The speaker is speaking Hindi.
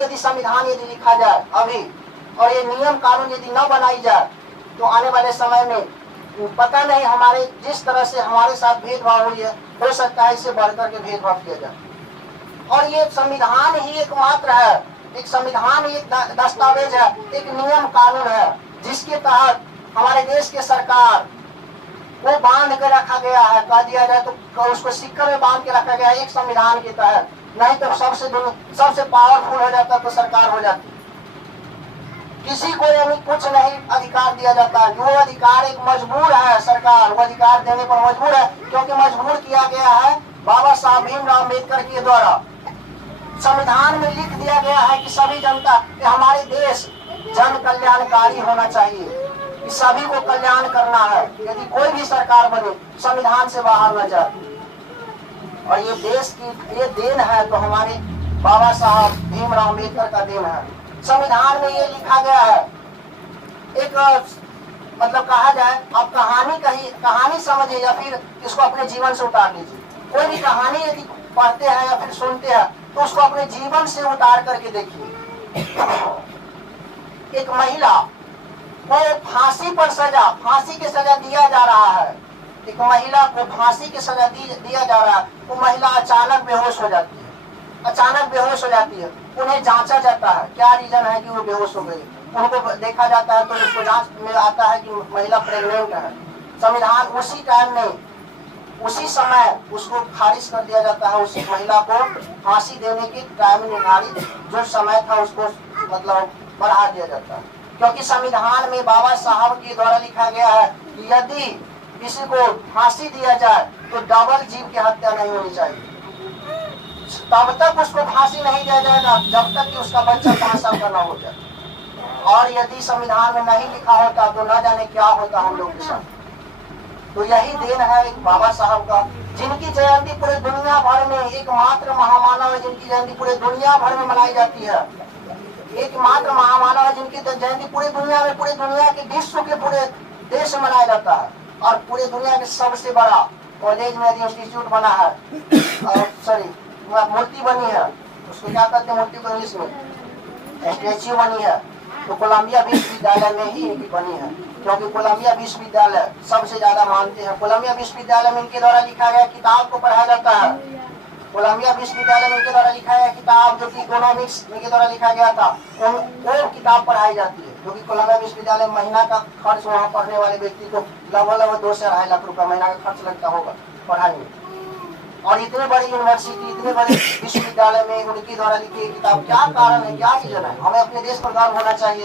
यदि संविधान यदि लिखा जाए अभी और ये नियम कानून यदि न बनाई जाए तो आने वाले समय में पता नहीं हमारे जिस तरह से हमारे साथ भेदभाव हुई है, हो सकता है इससे बढ़कर के भेदभाव किया जाए। और ये संविधान ही एकमात्र है, एक संविधान ही एक दस्तावेज है, एक नियम कानून है जिसके तहत हमारे देश के सरकार को बांध के रखा गया है। कह दिया जाए तो उसको सिक्कर में बांध के रखा गया है एक संविधान के तहत, नहीं तो सबसे पावरफुल हो जाता तो सरकार हो जाती। किसी को यानी कुछ नहीं अधिकार दिया जाता है। वो अधिकार एक मजबूर है, सरकार वो अधिकार देने पर मजबूर है, क्योंकि मजबूर किया गया है बाबा साहब भीमराव अम्बेडकर के द्वारा। संविधान में लिख दिया गया है कि सभी जनता, हमारे देश जन कल्याणकारी होना चाहिए, कि सभी को कल्याण करना है। यदि कोई भी सरकार बने संविधान से बाहर न जाए। और ये देश की ये देन है तो हमारे बाबा साहब भीमराव अम्बेडकर का देन है। संविधान में ये लिखा गया है, एक मतलब कहा जाए, आप कहानी समझिए या फिर इसको अपने जीवन से उतार लीजिए। कोई भी कहानी यदि पढ़ते हैं या फिर सुनते हैं तो उसको अपने जीवन से उतार करके देखिए। एक महिला को फांसी की सजा दिया जा रहा है। एक महिला को फांसी की सजा दिया जा रहा है। वो महिला अचानक बेहोश हो जाती है। उन्हें जांचा जाता है, क्या रीजन है कि वो बेहोश हो गई। उनको देखा जाता है तो उसको जांच में आता है कि महिला प्रेग्नेंट है। संविधान उसी टाइम में उसी समय उसको खारिज कर दिया जाता है। उस महिला को फांसी देने की टाइम निर्धारित जो समय था उसको मतलब बढ़ा दिया जाता है, क्योंकि संविधान में बाबा साहब के द्वारा लिखा गया है कि यदि किसी को फांसी दिया जाए तो डबल जीव की हत्या नहीं होनी चाहिए। तब तक उसको फांसी नहीं दिया जाएगा जब तक कि उसका बच्चा 5 साल का न हो जाए। और यदि संविधान में नहीं लिखा होता तो न जाने क्या होता हम लोग के साथ। तो यही देन है एक बाबा साहब का, जिनकी जयंती पूरे दुनिया भर में, एकमात्र महामानव है जिनकी जयंती पूरे दुनिया भर में मनाई जाती है। एकमात्र महामानव है जिनकी जयंती पूरी दुनिया में, पूरी दुनिया के विश्व के पूरे देश में मनाया जाता है। और पूरे दुनिया के सबसे बड़ा कॉलेज में इंस्टीट्यूट बना है, मूर्ति बनी है, उसको क्या कहते हैं मूर्ति को इंग्लिश में, स्टैच्यू बनी है, तो कोलंबिया विश्वविद्यालय में ही इनकी बनी है। क्योंकि कोलंबिया विश्वविद्यालय सबसे ज्यादा मानते हैं। कोलंबिया विश्वविद्यालय में इनके द्वारा लिखा गया किताब को पढ़ाया जाता है। कोलंबिया विश्वविद्यालय में इनके द्वारा लिखा गया किताब जो कि इकोनॉमिक्स इनके द्वारा लिखा गया था, वो किताब पढ़ाई जाती है। क्योंकि कोलंबिया विश्वविद्यालय महीना का खर्च वहाँ पढ़ने वाले व्यक्ति को लगभग 2 से 2.5 लाख रुपया महीना का खर्च लगता होगा पढ़ाई में। और इतने बड़ी यूनिवर्सिटी, इतने बड़े विश्वविद्यालय में उनके द्वारा लिखी किताब, क्या कारण है, क्या रीजन है? हमें अपने देश पर गर्व होना चाहिए।